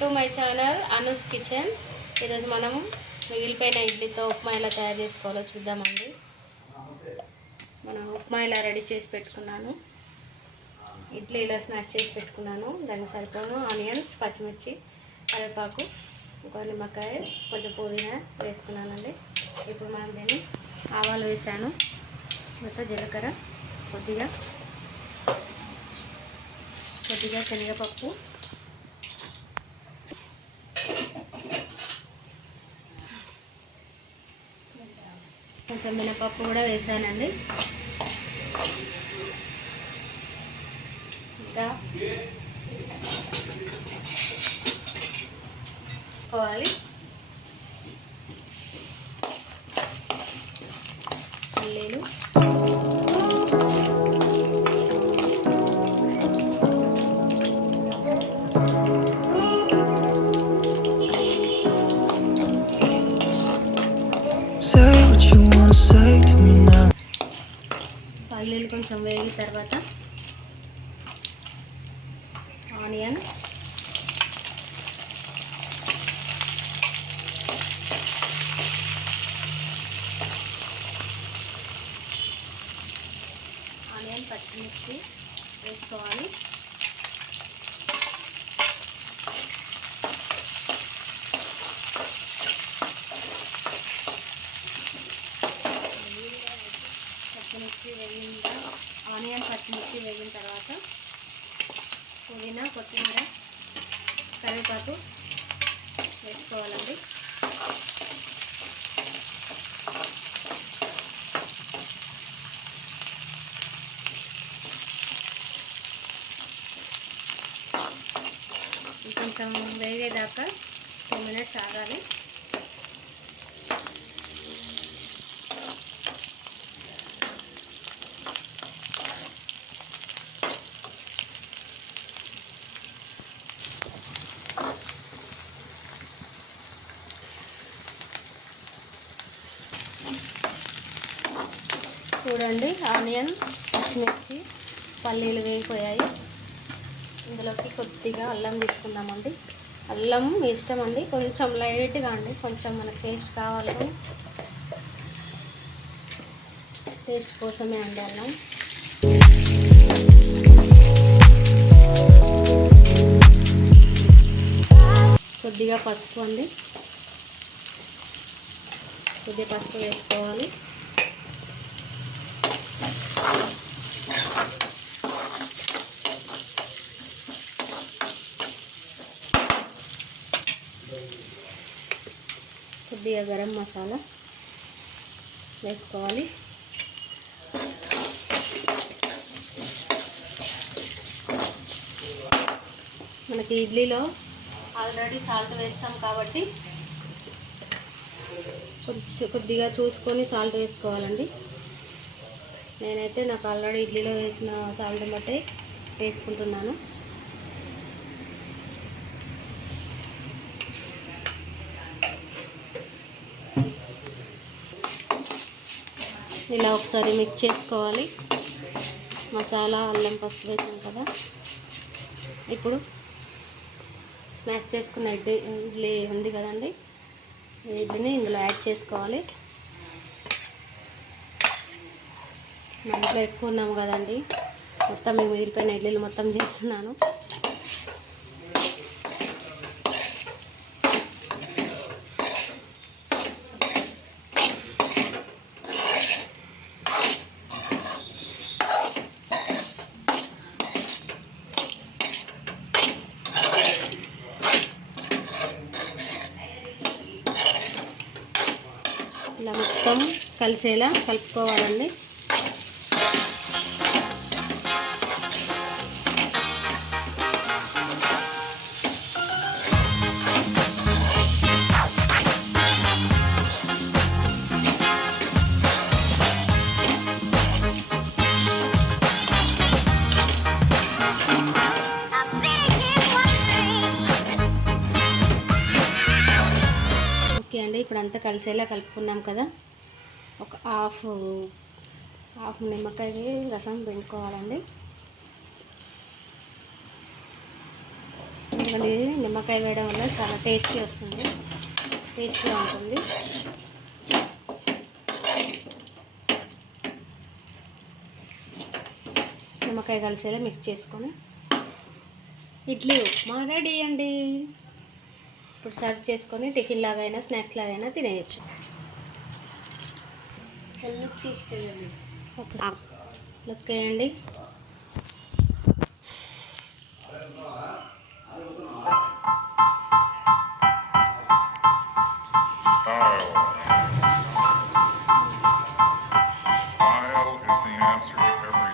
To my channel Anu's Kitchen. ఈరోజు మనము మిగిలిపోయిన ఇడ్లీతో ఉప్మా ఎలా తయారు చేసుకోవాలో చూద్దామండి. మనం ఉప్మా ఇలా రెడీ చేసి పెట్టుకున్నాను. ఇడ్లీ ఇలా స్మాష్ చేసి పెట్టుకున్నాను. దానికి సరిపోను ఆనియన్స్, పచ్చిమిర్చి, కరివేపాకు, ఒక నిమ్మకాయ, కొంచెం పుదీనా వేసుకున్నానండి. ఇప్పుడు మనం దీన్ని ఆవాలు వేసాను, ఇంకా జీలకర్ర, కొద్దిగా శనగపప్పు, కొంచెం మినపప్పు కూడా వేసానండి. ఇంకా కోవాలి పల్లీలు, పల్లీలు కొంచెం వేగిన తర్వాత ఆనియన్, పచ్చిమిర్చి వేసుకోవాలి. ఆనియన్ పచ్చిమిర్చి వేగిన తర్వాత పుదీనా, కొత్తిమీర, కరివేపాకు వేసుకోవాలండి. కొంచెం వేగేదాకా 2 మినిట్స్ ఆగాలి. చూడండి, ఆనియన్, పచ్చిమిర్చి, పల్లీలు వేగిపోయాయి. ఇందులోకి కొద్దిగా అల్లం తీసుకుందామండి. అల్లం మీ ఇష్టం అండి, కొంచెం లైట్గా అండి, కొంచెం మనకు టేస్ట్ కావాలని, టేస్ట్ కోసమే అండి అల్లం. కొద్దిగా పసుపు అండి, కొద్దిగా పసుపు వేసుకోవాలి. కొద్దిగా గరం మసాలా వేసుకోవాలి. మనకి ఇడ్లీలో ఆల్రెడీ సాల్ట్ వేస్తాం కాబట్టి కొద్దిగా చూసుకొని సాల్ట్ వేసుకోవాలండి. నేనైతే నాకు ఆల్రెడీ ఇడ్లీలో వేసిన సాల్ట్ బట్టే వేసుకుంటున్నాను. ఇలా ఒకసారి మిక్స్ చేసుకోవాలి. మసాలా, అల్లం, పసుపు వేసాం కదా. ఇప్పుడు స్మాష్ చేసుకున్న ఇడ్లీ ఉంది కదండి, ఇడ్లీని ఇందులో యాడ్ చేసుకోవాలి. మా ఇంట్లో ఎక్కువ ఉన్నాము కదండి, మొత్తం మేము మిగిలిపోయిన ఇడ్లీలు మొత్తం చేస్తున్నాను. ఇలా మొత్తం కలిసేలా కలుపుకోవాలండి. ఓకే అండి, ఇప్పుడు అంతా కలిసేలా కలుపుకున్నాం కదా. ఒక హాఫ్ నిమ్మకాయ రసం పిండుకోవాలండి. ఎందుకంటే నిమ్మకాయ వేయడం వల్ల చాలా టేస్టీగా ఉంటుంది. నిమ్మకాయ కలిసేలా మిక్స్ చేసుకొని ఇడ్లీ ఉప్మా రెడీ అండి. ఇప్పుడు సర్వ్ చేసుకొని టిఫిన్ లాగైనా స్నాక్స్ లాగైనా తినేయచ్చు. తీసుకెళ్ళండి. ఓకే, లుక్ వేయండి. Style is the answer to every